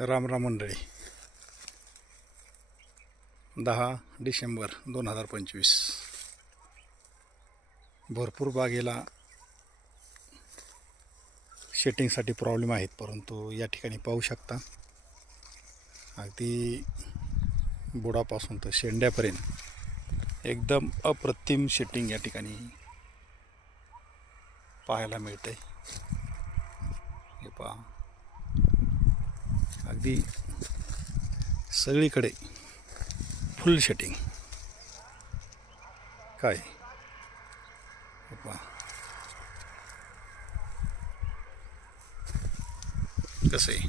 राम राम मंडळी. 10 डिसेंबर 2025. भरपूर बागेला शेटिंगसाठी प्रॉब्लेम आहेत, परंतु या ठिकाणी पाहू शकता अगदी बुडापासून तर शेंड्यापर्यंत एकदम अप्रतिम शेटिंग या ठिकाणी पाहायला मिळते. हे पहा, अगदी सगळीकडे फुल शेटिंग. काय हे पहा कसं आहे.